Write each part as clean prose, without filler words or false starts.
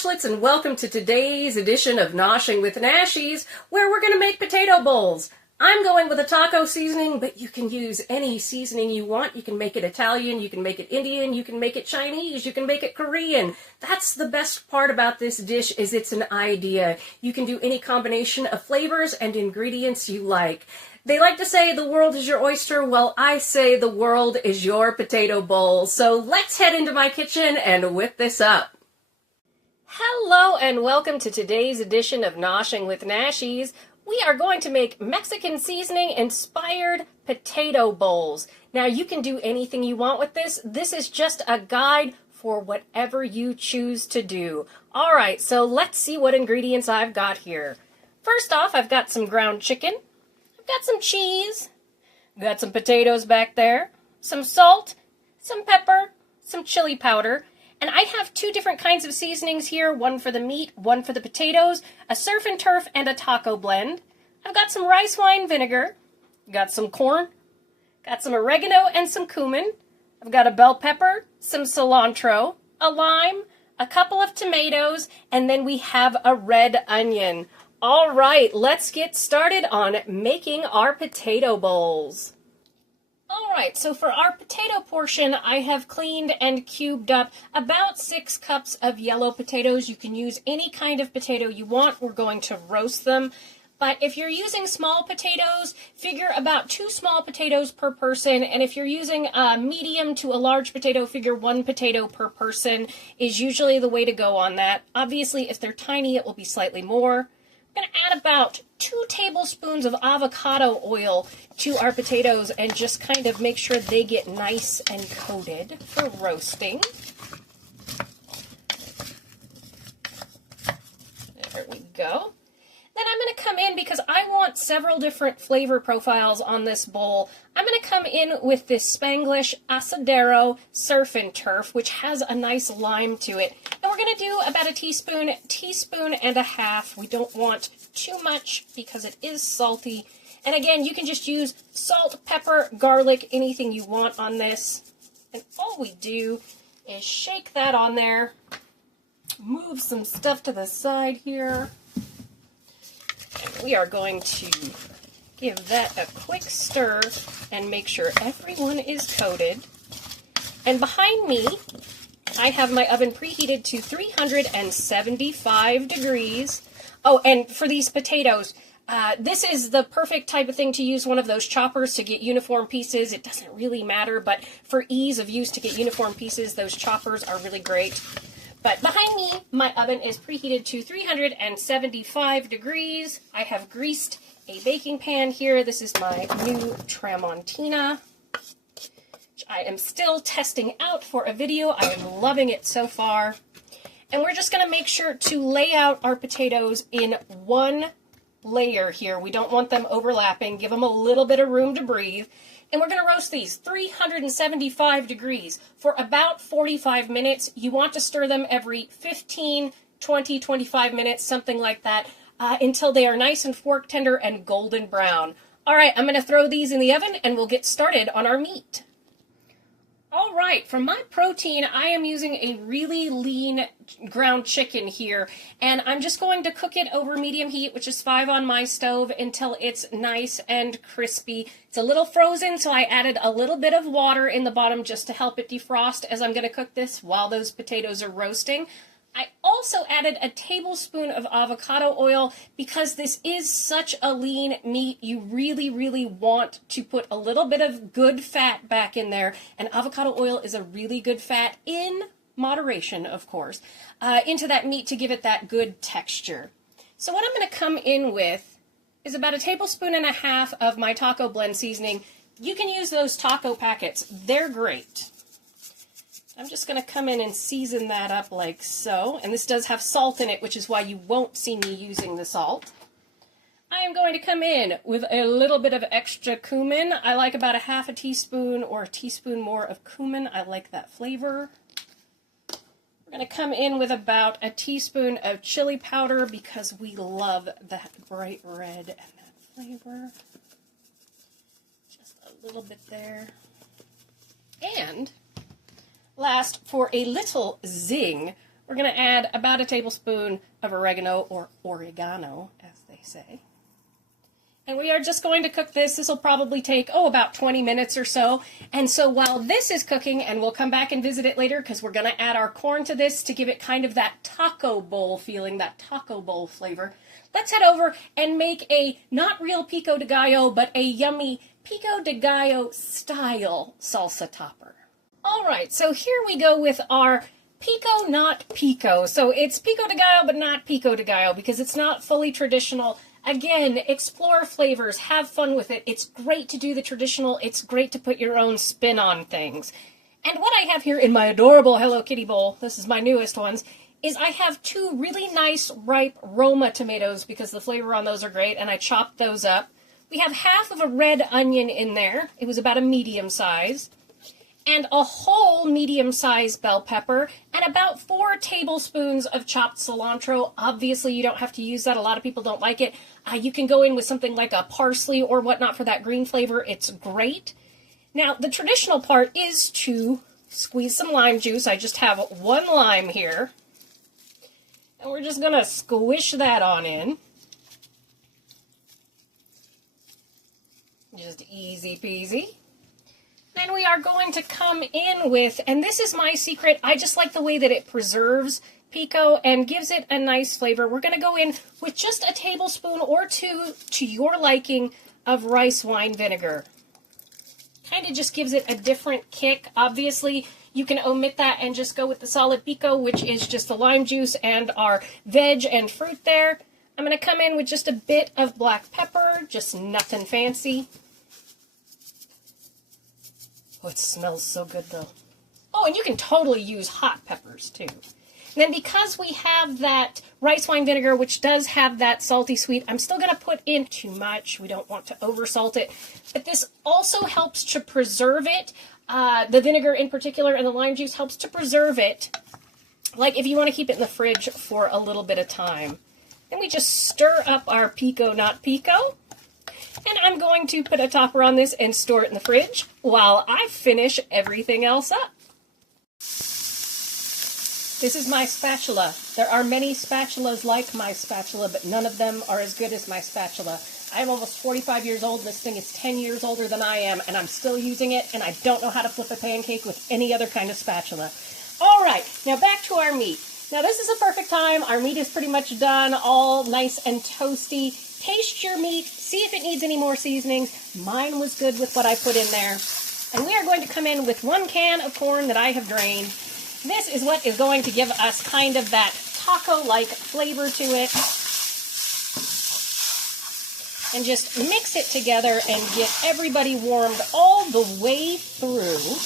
Nashlets, and welcome to today's edition of Noshing with Nashies, where we're going to make potato bowls. I'm going with a taco seasoning, but you can use any seasoning you want. You can make it Italian, you can make it Indian, you can make it Chinese, you can make it Korean. That's the best part about this dish, is it's an idea. You can do any combination of flavors and ingredients you like. They like to say the world is your oyster. Well, I say the world is your potato bowl. So let's head into my kitchen and whip this up. Hello and welcome to today's edition of Noshing with Nashies. We are going to make Mexican seasoning inspired potato bowls. Now you can do anything you want with this. This is just a guide for whatever you choose to do. All right, so let's see what ingredients I've got here. First off, I've got some ground chicken. I've got some cheese. I've got some potatoes back there. Some salt, some pepper, some chili powder. And I have two different kinds of seasonings here, one for the meat, one for the potatoes, a surf and turf, and a taco blend. I've got some rice wine vinegar, got some corn, got some oregano and some cumin. I've got a bell pepper, some cilantro, a lime, a couple of tomatoes, and then we have a red onion. All right, let's get started on making our potato bowls. Alright, so for our potato portion, I have cleaned and cubed up about 6 cups of yellow potatoes. You can use any kind of potato you want. We're going to roast them. But if you're using small potatoes, figure about 2 small potatoes per person. And if you're using a medium to a large potato, figure 1 potato per person is usually the way to go on that. Obviously, if they're tiny, it will be slightly more. I'm going to add about 2 tablespoons of avocado oil to our potatoes and just kind of make sure they get nice and coated for roasting. There we go. Then I'm going to come in, because I want several different flavor profiles on this bowl, I'm going to come in with this Spanglish Asadero Surf and Turf, which has a nice lime to it. And we're going to do about a teaspoon and a half. We don't want too much because it is salty. And again, you can just use salt, pepper, garlic, anything you want on this. And all we do is shake that on there, move some stuff to the side here. And we are going to give that a quick stir and make sure everyone is coated. And behind me, I have my oven preheated to 375 degrees. Oh, and for these potatoes, this is the perfect type of thing to use one of those choppers to get uniform pieces. It doesn't really matter, but for ease of use to get uniform pieces, those choppers are really great. But behind me, my oven is preheated to 375 degrees. I have greased a baking pan here. This is my new Tramontina, which I am still testing out for a video. I am loving it so far. And we're just going to make sure to lay out our potatoes in one layer here. We don't want them overlapping. Give them a little bit of room to breathe. And we're going to roast these 375 degrees for about 45 minutes. You want to stir them every 15, 20, 25 minutes, something like that, until they are nice and fork tender and golden brown. All right, I'm going to throw these in the oven and we'll get started on our meat. All right, for my protein, I am using a really lean ground chicken here, and I'm just going to cook it over medium heat, which is 5 on my stove, until it's nice and crispy. It's a little frozen, so I added a little bit of water in the bottom just to help it defrost as I'm going to cook this while those potatoes are roasting. I also added a tablespoon of avocado oil because this is such a lean meat. You really, really want to put a little bit of good fat back in there, and avocado oil is a really good fat, in moderation, of course, into that meat to give it that good texture. So what I'm going to come in with is about 1.5 tablespoons of my taco blend seasoning. You can use those taco packets. They're great. I'm just going to come in and season that up like so. And this does have salt in it, which is why you won't see me using the salt. I am going to come in with a little bit of extra cumin. I like about 1/2 teaspoon or a teaspoon more of cumin. I like that flavor. We're going to come in with about 1 teaspoon of chili powder because we love that bright red and that flavor. Just a little bit there. And last, for a little zing, We're going to add about a tablespoon of oregano, or oregano, as they say. And we are just going to cook this. This will probably take, about 20 minutes or so. And so while this is cooking, and we'll come back and visit it later because we're going to add our corn to this to give it kind of that taco bowl feeling, that taco bowl flavor, let's head over and make a not real pico de gallo, but a yummy pico de gallo style salsa topper. All right, so here we go with our pico not pico. So it's pico de gallo, but not pico de gallo because it's not fully traditional. Again, explore flavors, have fun with it. It's great to do the traditional. It's great to put your own spin on things. And what I have here in my adorable Hello Kitty bowl, this is my newest ones, is I have 2 really nice ripe Roma tomatoes because the flavor on those are great, and I chopped those up. We have half of a red onion in there. It was about a medium size. And a whole medium-sized bell pepper, and about 4 tablespoons of chopped cilantro. Obviously, you don't have to use that. A lot of people don't like it. You can go in with something like a parsley or whatnot for that green flavor. It's great. Now, the traditional part is to squeeze some lime juice. I just have 1 lime here. And we're just going to squish that on in. Just easy peasy. Then we are going to come in with, and this is my secret, I just like the way that it preserves pico and gives it a nice flavor. We're going to go in with just a tablespoon or 2 to your liking of rice wine vinegar. Kind of just gives it a different kick. Obviously, you can omit that and just go with the solid pico, which is just the lime juice and our veg and fruit there. I'm going to come in with just a bit of black pepper, just nothing fancy. Oh, it smells so good, though. Oh, and you can totally use hot peppers, too. And then because we have that rice wine vinegar, which does have that salty sweet, I'm still going to put in too much. We don't want to oversalt it. But this also helps to preserve it. The vinegar in particular and the lime juice helps to preserve it. Like if you want to keep it in the fridge for a little bit of time. Then we just stir up our pico not pico. And I'm going to put a topper on this and store it in the fridge while I finish everything else up. This is my spatula. There are many spatulas like my spatula, but none of them are as good as my spatula. I'm almost 45 years old, and this thing is 10 years older than I am, and I'm still using it, and I don't know how to flip a pancake with any other kind of spatula. All right, now back to our meat. Now this is a perfect time. Our meat is pretty much done, all nice and toasty. Taste your meat, see if it needs any more seasonings. Mine was good with what I put in there. And we are going to come in with 1 can of corn that I have drained. This is what is going to give us kind of that taco-like flavor to it. And just mix it together and get everybody warmed all the way through.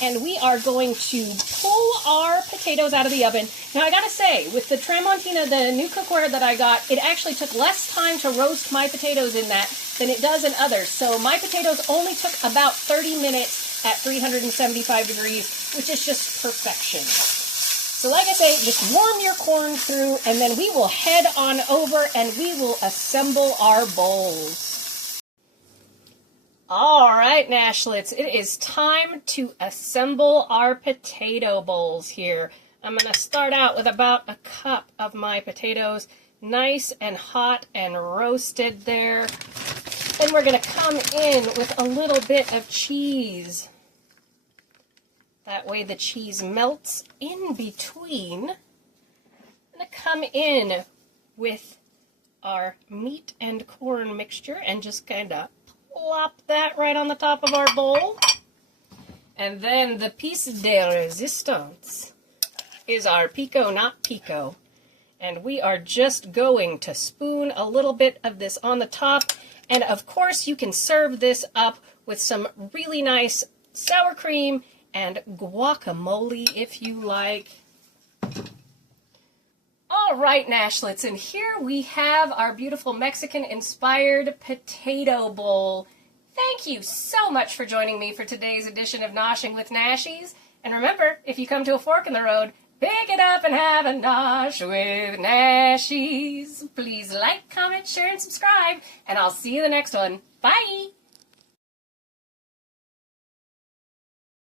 And we are going to pull our potatoes out of the oven. Now, I gotta say, with the Tramontina, the new cookware that I got, it actually took less time to roast my potatoes in that than it does in others. So my potatoes only took about 30 minutes at 375 degrees, which is just perfection. So like I say, just warm your corn through, and then we will head on over and we will assemble our bowls. All right, Nashlets, it is time to assemble our potato bowls here. I'm going to start out with about a cup of my potatoes, nice and hot and roasted there. Then we're going to come in with a little bit of cheese. That way the cheese melts in between. I'm going to come in with our meat and corn mixture and just kind of plop that right on the top of our bowl. And then the piece de resistance is our pico not pico. And we are just going to spoon a little bit of this on the top. And of course you can serve this up with some really nice sour cream and guacamole if you like. All right, Nashlets, and here we have our beautiful Mexican-inspired potato bowl. Thank you so much for joining me for today's edition of Noshing with Nashies. And remember, if you come to a fork in the road, pick it up and have a nosh with Nashies. Please like, comment, share, and subscribe, and I'll see you in the next one. Bye!